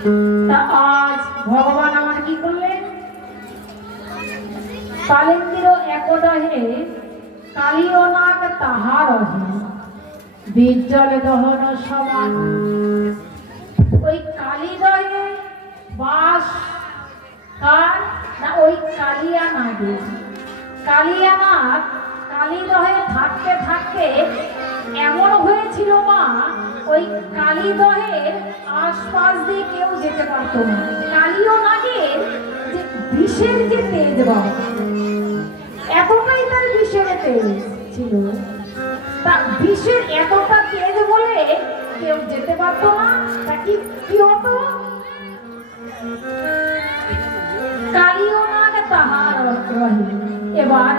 তা আজ ভগবান আমার কি করলেন? কালিন্দির একদহে কালিও নাক তাহার বীজ জলে দহন সমান। ওই কালিদহে বাস কার? না, ওই কালিয়া নাগের। কালিয়ানাথ কালীদহে থাকতে থাকতে এমন হয়েছিল মা, ওই কালীদহের আশপাশ দিয়ে কেউ যেতে পারতো না। কালীয় নাগের যে বিষের যে তেজ বাবা এতটাই তার বিষের তেজ ছিল। তা বিষের এতটা তেজ বলে কেউ যেতে পারতো না, তা কি কি হতো? কালীয় নাগ তাহার রহে এবার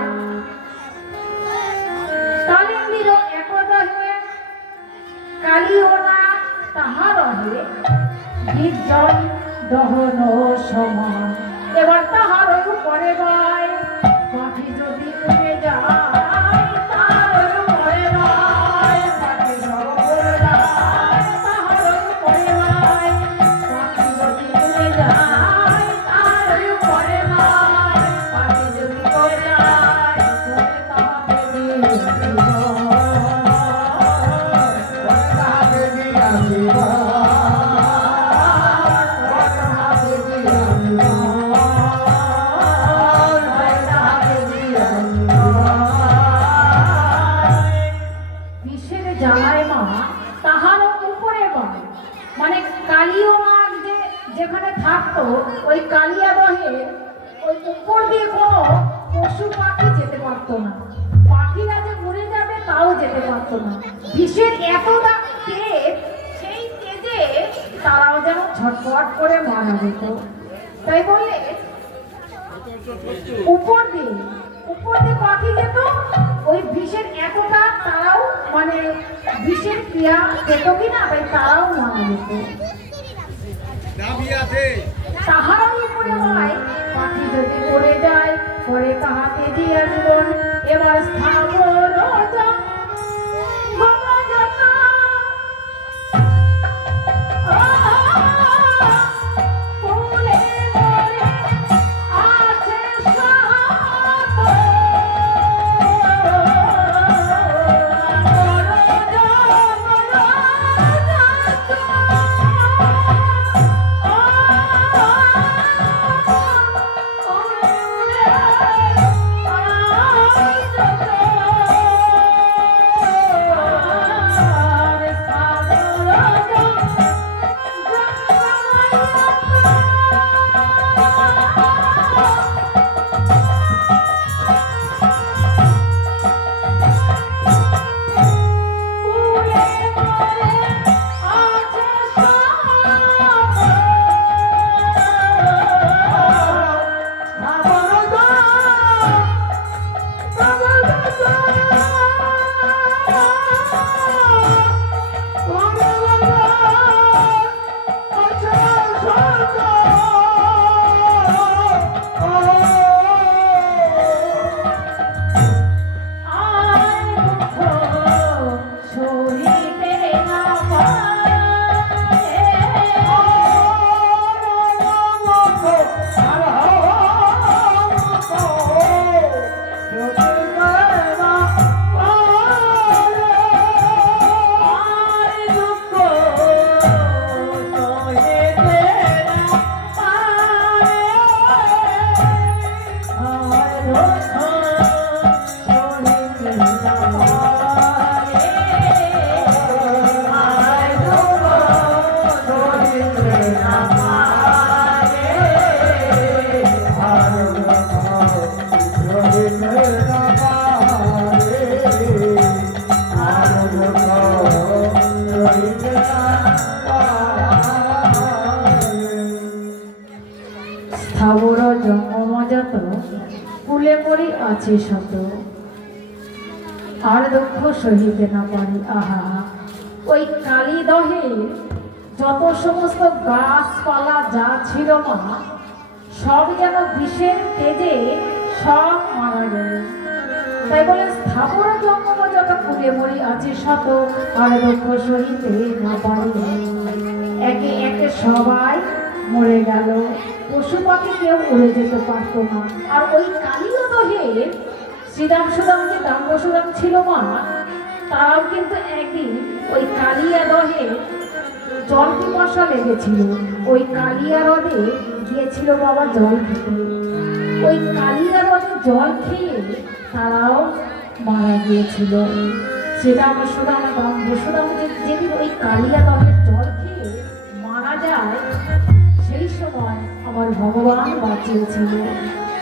মানে কালীয় মার যে, যেখানে থাকতো, ওই কালিয়া দহে ওই উপর দিয়ে কোনো পশু পাখি যেতে পারতো না। পাখিরা যে উড়ে যাবে, তাও যেতে পারতো না। বিশ্বের এত তেজ সেই তেজে তারাও যেন ছটফট করে মারা যেত। তাই বললে উপর দিয়ে উপর পাখি যেত, ওই বিষের এতটা তারাও মানে বিষের ক্রিয়া পেত কিনা, তাই তারাও মারা যেত। উপরে হয়, পাখি যদি পড়ে যায়, পরে তাহাতে দিয়ে জীবন, এবার স্থাবর আছে শত আর দুঃখ সহিতে না পারি আহা। ওই কালী দহের যত সমস্ত গাছপালা যা ছিল মা সব যেন বিষের তেজে সব মারা গেল। তাই বলে স্থাবর জঙ্গম যত কুলে মরি আছে শত, আর দুঃখ সহিতে না পারি। একে একে সবাই মরে গেল। পশু পাখি কেউ উড়ে যেতে পারতো না। আর ওই কালীয় দহে শ্রীরাম সুদাম যে দাম সুদাম ছিল মা তারাও কিন্তু একদিন ওই কালিয়া দহে জল পিপাসা লেগেছিল। ওই কালিয়া হ্রদে গিয়েছিল বাবা জল খেতে। ওই কালিয়া হ্রদে জল খেয়ে তারাও মারা গিয়েছিল। শ্রীরাম সুদাম দাম সুদাম যেদিন ওই কালিয়া দহের জল খেয়ে মারা যায় সময় আমার ভগবান বাঁচিয়েছিল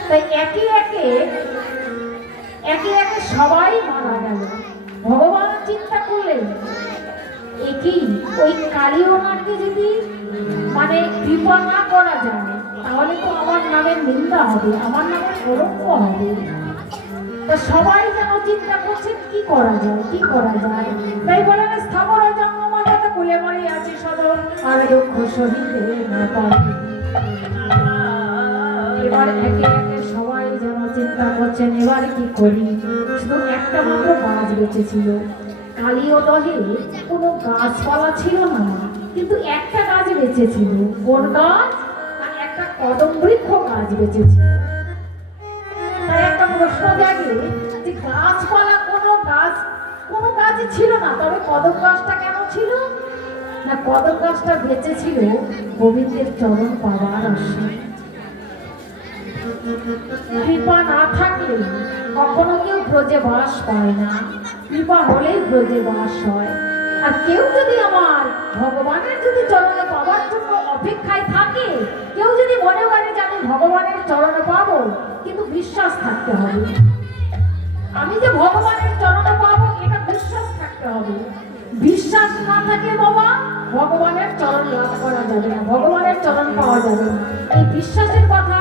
তাই একে একে একে একে সবাই মারা গেল। ভগবান চিন্তা করলেন একই ওই কালী ওনাকে যদি মানে কৃপা না করা যায়, তাহলে তো আমার নামের নিন্দা হবে, আমার নামের কলঙ্ক হবে। তা সবাই যেন চিন্তা করছেন কি করা যায়, কি করা যায়? তাই বলেন, স্থাবর জঙ্গম ভুলে মরে আছে সদর আর দুঃখ না পারি। এবার একে একে সবাই যেন চিন্তা করছেন, এবার কি করি? শুধু একটা মাত্র গাছ বেঁচেছিল কালী ও দহে কোনো গাছপালা ছিল না, কিন্তু একটা গাছ বেঁচেছিল কোন গাছ আর একটা কদম বৃক্ষ গাছ বেঁচেছিল তাই একটা প্রশ্ন জাগে যে গাছপালা কোনো গাছ, কোনো গাছই ছিল না, তবে কদম গাছটা কেন ছিল? না, কদম গাছটা বেঁচে ছিল গোবিন্দের চরণ পাওয়ার আশায় কৃপা না থাকলে কখনো কেউ ব্রজে বাস পায় না। কৃপা হলেই ব্রজে বাস হয়। আর কেউ যদি আমার ভগবানের যদি চরণে পাওয়ার জন্য অপেক্ষায় থাকে, কেউ যদি মনে করে যে আমি ভগবানের চরণে পাবো, কিন্তু বিশ্বাস থাকতে হবে। আমি যে ভগবানের চরণে পাবো, এটা বিশ্বাস থাকতে হবে। বিশ্বাস না থাকে বাবা, ভগবানের চরণ লাভ করা যাবে না, ভগবানের চরণ পাওয়া যাবে না। এই বিশ্বাসের কথা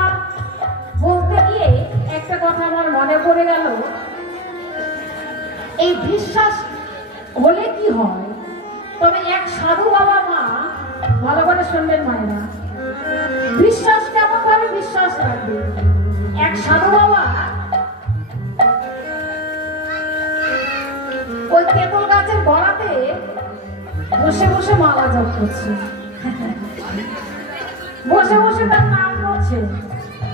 বলতে গিয়ে একটা কথা আমার মনে পড়ে গেল। এই বিশ্বাস হলে কি হয়? তবে এক সাধু বাবা মা, ভালো করে শুনবেন মায়েরা, বিশ্বাস কেমন ভাবে বিশ্বাস রাখবে? এক সাধু বাবা গাছের গোড়াতে বসে বসে মালা জপ করছে। বসে বসে তার নাম করছে।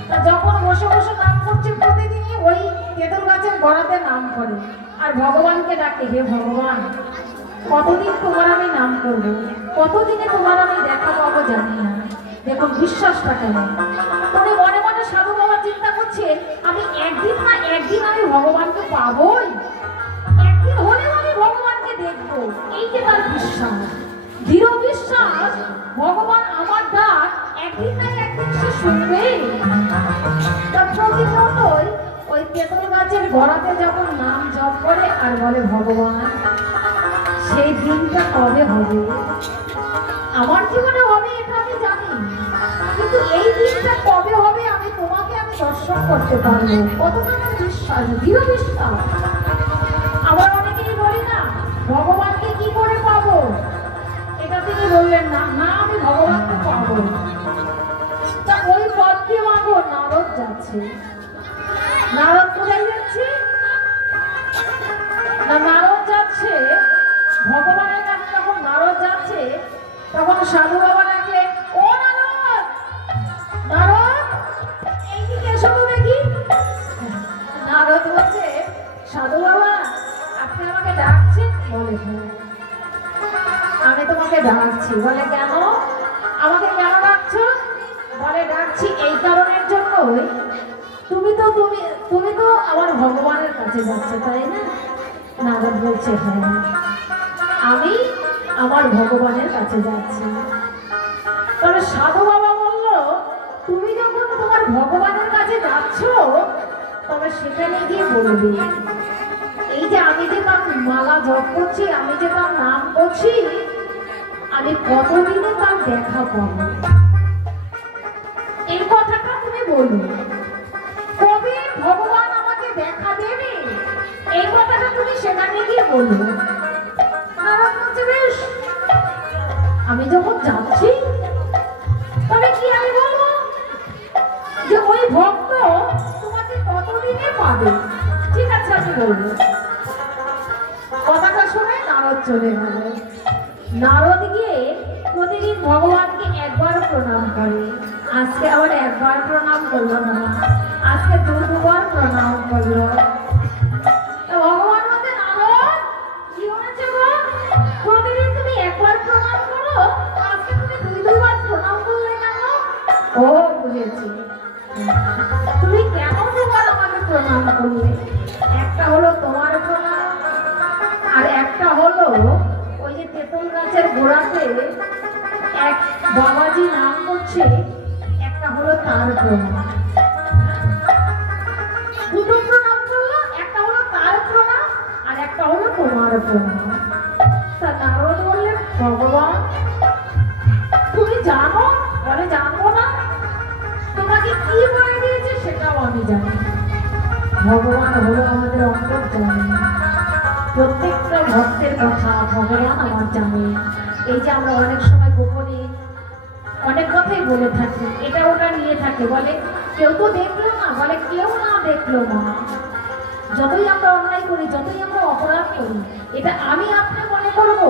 তা যখন বসে বসে নাম করছে, প্রতিদিনই ওই তেঁতুল গাছের গোড়াতে নাম করে। আর ভগবানকে ডাকে, হে ভগবান, কতদিন তোমার আমি নাম করব? কতদিনে তোমার আমি দেখা পাবো জানি না দেখুন বিশ্বাসটা কেমন। উনি মনে মনে সাধু বাবা চিন্তা করছেন, আমি একদিন না একদিন আমি ভগবানকে পাবোই? দৃঢ় বিশ্বাস, ভগবান আমার ডাক ওই তেঁতুল গাছের গোড়াতে যখন নাম জপ করে আর বলে, ভগবান, সেই দিনটা কবে হবে? আমার জীবনে হবে আমি জানি এই দিনটা কবে হবে আমি তোমাকে আমি দর্শন করতে পারব। আমার বিশ্বাস দৃঢ় বিশ্বাস। ভগবানকে কি করে পাবো? এটা তিনি বললেন, না না, আমি ভগবানকে পাবো তা ওই পথ দিয়ে মাগো, নারদ যাচ্ছে। নারদ কোথায় যাচ্ছে? না, নারদ যাচ্ছে। ভগবানের কাছে যখন নারদ যাচ্ছে, তখন সাধু ডাকছি বলে কেন? আমাকে কেন ডাকছো? বলে ডাকছি এই কারণের জন্যই। তুমি তো, তুমি তুমি তো আমার ভগবানের কাছে যাচ্ছে, তাই না? নারদ বলছে হ্যাঁ আমি আমার ভগবানের কাছে যাচ্ছি। তবে সাধু বাবা বলল, তুমি যখন তোমার ভগবানের কাছে যাচ্ছ, তবে সেখানে গিয়ে বলবে, এই যে আমি যে তার মালা জপ করছি, আমি যে তার নাম করছি আমি কতদিনে তার দেখা পাবো? এই কথাটা তুমি বলো। কবে ভগবান আমাকে দেখা দেবে? এই কথাটা তুমি সেখানে গিয়ে বলো। আমি যখন যাচ্ছি, তবে কি আমি বলব? যে ওই ভক্ত তোমাকে কতদিনে পাবে? ঠিক আছে, আমি বলব। কথাটা শুনে নারদ চলে গেল। নারদ ভগবানকে একবার প্রণাম করে। আজকে আবার একবার প্রণাম করল না। আজকে দুবার প্রণাম করল। নারদ বললে ভগবান তুমি জানো বলে জানব না তোমাকে কি বলে দিয়েছে সেটাও আমি জানি ভগবান হলো আমাদের অন্তর প্রত্যেকটা ভক্তের কথা ভগবান আমার জানে এই যে আমরা অনেক সময় গোপনে অনেক কথাই বলে থাকি এটা ওটা নিয়ে থাকে বলে কেউ তো দেখল না বলে কেউ না দেখল না যতই আমরা করি, যতই আমরা অপরাধ করি, এটা আমি আপনি মনে করব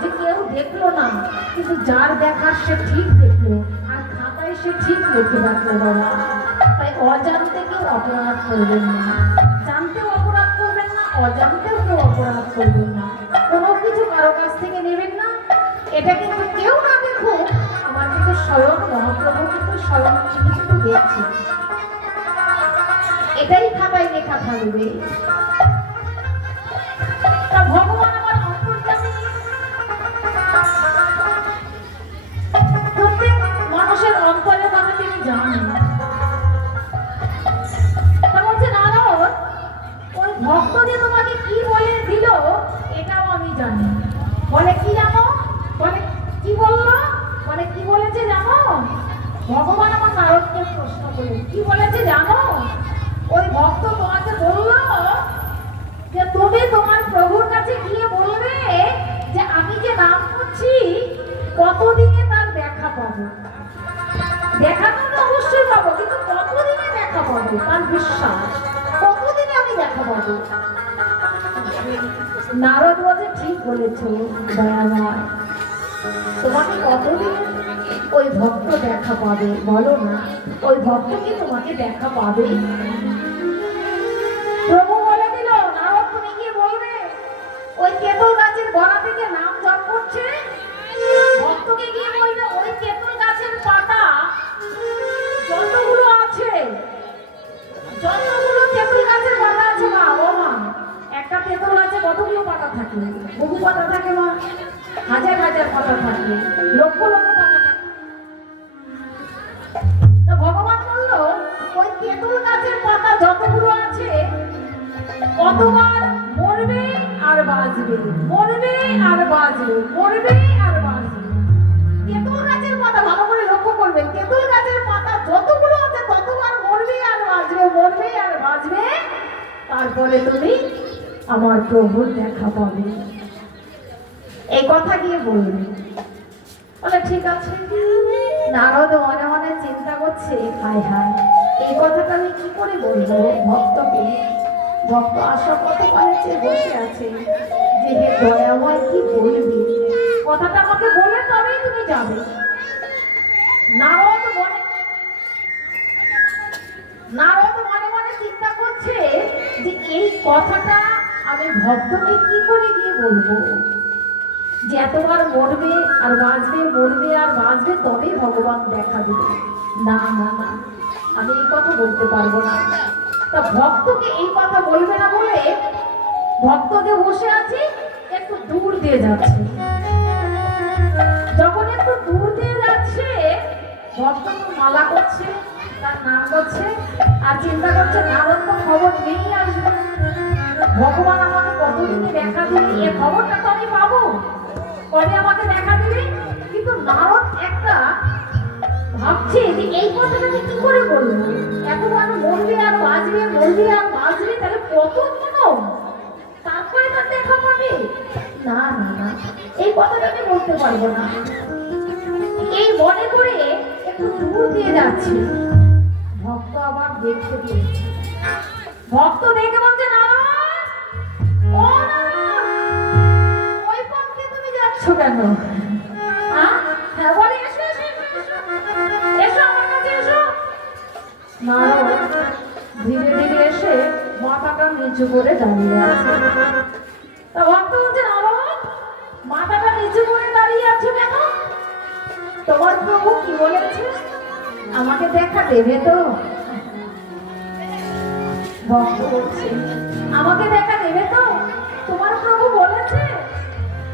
যে কেউ দেখল না, কিন্তু যার দেখার সে ঠিক দেখল, আর খাতায় সে ঠিক লিখে রাখল বাবা। তাই অজান্তে কেউ অপরাধ করবেন না। জানতেও অপরাধ করবেন না, অজান্তেও কেউ অপরাধ করবেন না। কোনো কিছু কারও কাছ থেকে নেবেন না। এটা কিন্তু কেউ না দেখুক, আমার কিন্তু স্বয়ং মহাপ্রভু কিন্তু স্বয়ং কিন্তু দেখছে এটাই খাতায় লেখা থাকবে। মানুষের অন্তরে তিনি জানেন। ভক্ত যে তোমাকে কি বলে দিল, এটাও আমি জানি। বলে কি জানো? বলে কি বলল? বলে কি বলেছে জানো? ভগবান আমার নারদকে প্রশ্ন করে, কি বলেছে জানো? ওই ভক্ত তোমাকে বলল যে, তুমি তোমার প্রভুর কাছে গিয়ে বলবে যে, আমি যে নাম করছি, কতদিনে পাবো বিশ্বাস কতদিনে আমি দেখা পাবো নারদ বলে ঠিক বলেছ, দয়াময়। তোমাকে কতদিন ওই ভক্ত দেখা পাবে? বলো না। ওই ভক্ত কি তোমাকে দেখা পাবে পাতা থাকে লক্ষ লক্ষ পাতা তো ভগবান ওই তেঁতুল গাছের পাতা যতগুলো আছে, কতবার মরবে আর বাঁচবে? মরবে আর বাঁচবে, মরবে আর বাঁচবে। তেঁতুল গাছের পাতা, ভালো করে লক্ষ্য করবেন, তেঁতুল গাছের পাতা যতগুলো আছে, ততবার মরবে আর বাঁচবে, মরবে আর বাঁচবে। তারপরে তুমি আমার প্রভুর দেখা পাবে। এই কথা গিয়ে বলবে বলে, ঠিক আছে। নারদ মনে মনে চিন্তা করছে, হায় হায়, এই কথাটা আমি কি করে বলব ভক্তকে? ভক্ত আশা কত পাচ্ছে বসে আছে, যে হে দয়াময়, কি বলবি? কথাটা আমাকে বলে তবেই তুমি যাবে। নারদ মনে নারদ মনে মনে চিন্তা করছে যে এই কথাটা আমি ভক্তকে কি করে গিয়ে বলব? যে এতবার মরবে আর বাঁচবে, মরবে আর বাঁচবে, তবেই ভগবান দেখা দেবে। না না না, আমি এই কথা বলতে পারব না। তা ভক্তকে এই কথা বলবে না বলে ভক্ত যে বসে আছে একটু দূর দিয়ে যাচ্ছে। যখন একটু দূর দিয়ে যাচ্ছে, ভক্ত মালা করছে, তার নাম করছে আর চিন্তা করছে, নারদ তো খবর নিয়েই আসবে। ভগবান আমাকে কতদিনে দেখা দিবে? এ খবরটা তো আমি পাবো। কবে আমাকে দেখা দিবে কিন্তু নারদ একটা ভাবছে যে এই কথাটা আমি কি করে বলব? এতবার মরবে আর বাঁচবে, মরবে আর বাঁচবে, তাহলে কত দিনও তারপরে তার দেখা পাবে না না না, এই কথাটা আমি বলতে পারব না। এই মনে করে একটু দূর দিয়ে যাচ্ছে। ভক্ত আবার দেখতে পেয়েছে। ভক্ত দেখে বলছে নারায়ণ ও এসো নারায়ণ ধীরে ধীরে এসে মাথাটা নিচু করে দাঁড়িয়ে আছে। তা ভক্ত বলছে মাথাটা নিচু করে দাঁড়িয়ে আছো কেন? তোমার প্রভু কি বলেছে? আমাকে দেখা দেবে তো? ভক্ত বলছে, আমাকে দেখা দেবে তো? তোমার প্রভু বলেছে?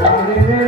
Gracias.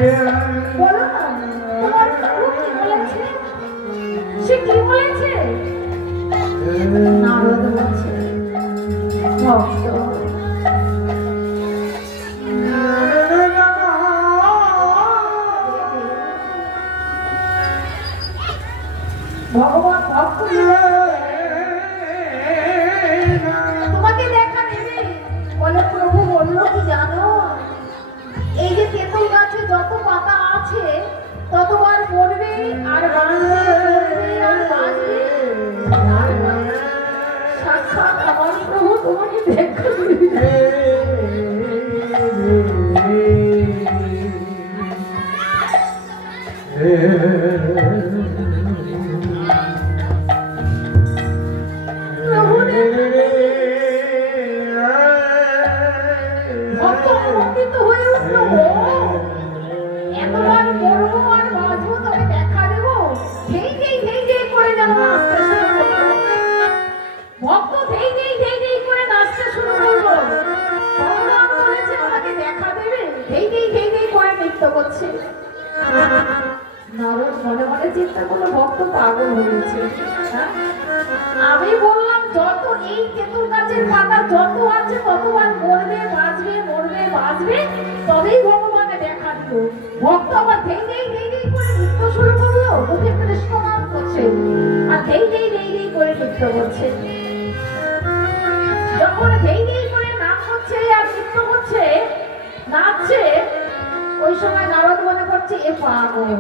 ওই সময় নারদ মনে করছে, এ পাগল।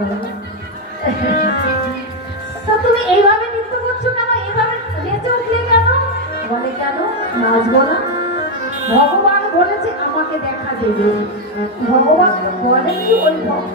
তো তুমি এইভাবে নৃত্য করছ কেন? এইভাবে নেচে উঠলে কেন? বলে, কেন? নাচবো না। ভগবান বলেছে, আমাকে দেখা দেবে। ভগবান বলেনি ওই ভক্ত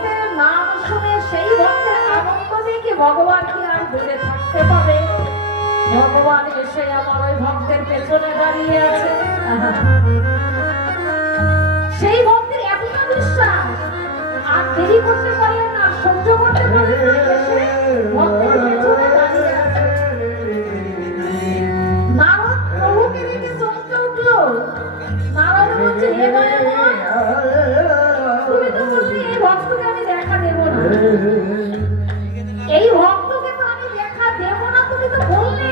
শুনে সেই ভক্তের আনন্দ দেখে ভগবান কি আর ভুলে থাকতে পারে? ভগবান এসে আমার ওই ভক্তের পেছনে দাঁড়িয়ে আছে। সেই ভক্তের এতটা বিশ্বাস, আর দেরি করতে পারলেন না, সহ্য করতে পারলেন না ভক্তের এই ভক্তকে তো আমি দেখা দেব না, তুমি তো বললে।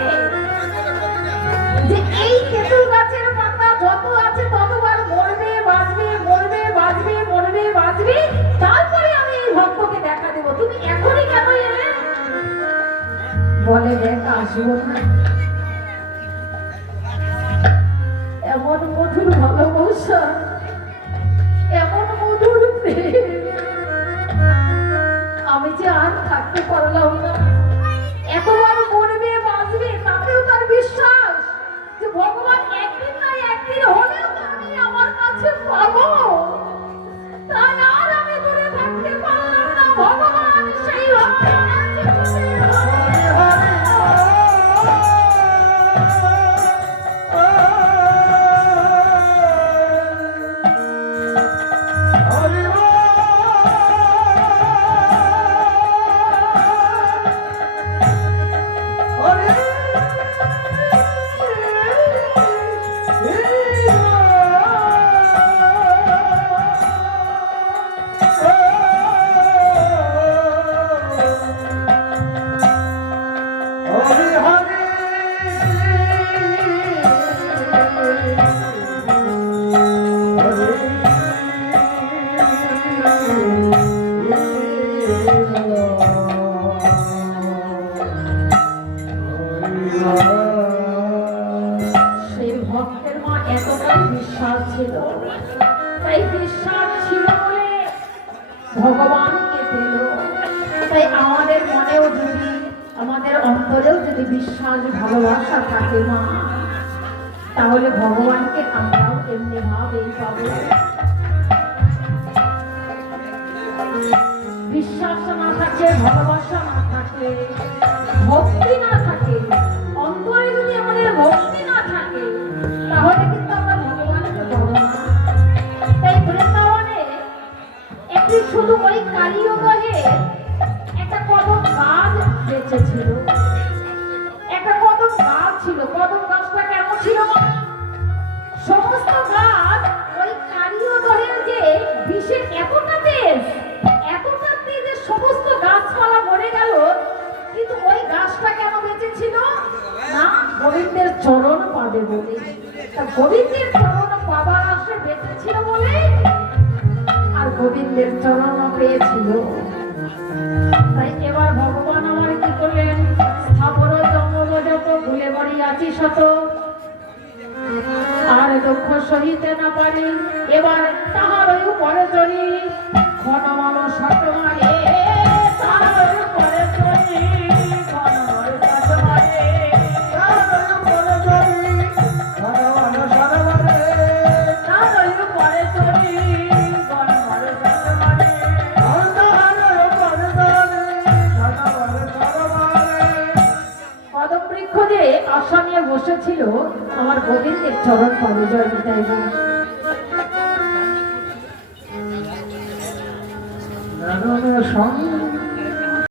যে এই তেঁতুল গাছের পাতা যত আছে ততবার মরবে, বাঁচবে মরবে বাঁচবে মরবে, বাঁচবে। তারপরে আমি এই ভক্তকে দেখা দেব। তুমি এখনই কেন বলে দেখ, আসব না। অন্তরেও যদি বিশ্বাস, ভালোবাসা থাকে মা, তাহলে ভগবানকে আমরাও এমনি ভাবেই পাবো? বিশ্বাস না থাকে, ভালোবাসা না থাকে, ভক্তি না থাকে, অন্তরে যদি আমাদের ভক্তি না থাকে, তাহলে কিন্তু আমরা ভগবানকে পাবো না। তাই বৃন্দাবনে একটি শুধু ওই কালীয়দহে একটা কদম গাছ বেঁচেছিল। ছিল? কদম গাছটা কেমন ছিল সমস্ত গাছ ওই কালীয়দহের যে বিষের এতটা তেজ, এতটা তেজে সমস্ত গাছপালা মরে গেল, কিন্তু ওই গাছটা কেন বেঁচে ছিল? না গোবিন্দের চরণ পাবে বলে। তা গোবিন্দের চরণ পাবার আসে বেঁচে ছিল বলে? আর গোবিন্দের চরণ পেয়েছিল। তাই শত আর দুঃখ সহিতে না পারি এবার তাহার উপরে চড়ি ঘনমন শত আশা ছিল আমার গোবিন্দের চরণ পাবে জয় নিতাই গো। সঙ্গ